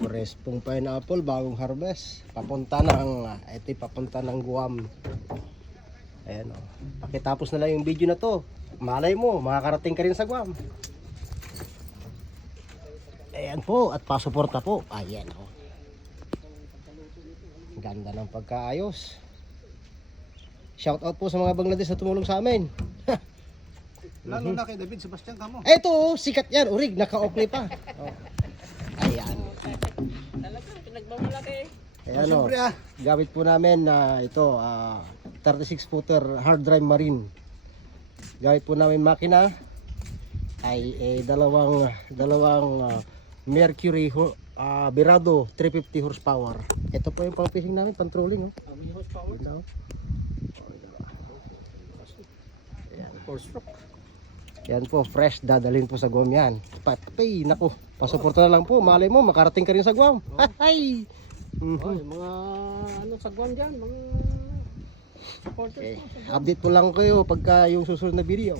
Prespong pineapple, bagong harvest. Papunta ng Guam. Ayan o. Pakitapos na lang yung video na to. Malay mo, makakarating ka rin sa Guam. Ayan po, at pasuporta po. Ayan o. Ganda ng pagkaayos. Shout out po sa mga Bangladesh na tumulong sa amin. Lalo na kay David Sebastian kamo. Eto, sikat yan. Urig, naka-oakley pa. Oh. Ayan. Talaga, pinagmamalaki. Ayan o. Gamit po namin na ito, 36 footer hard drive marine. Gamit po namin makina ay dalawang Mercury Virado 350 horsepower. Ito po yung pang-fishing namin, pang-trolling. May horsepower. Ayan. Yan po, fresh, dadalhin po sa Guam yan. Patay, naku, pasuporta na lang po. Malay mo, makarating ka rin sa Guam. Hay! Oh, yung mga sagwan dyan, mga supporters. Okay. Update po lang kayo pagka yung susunod na video.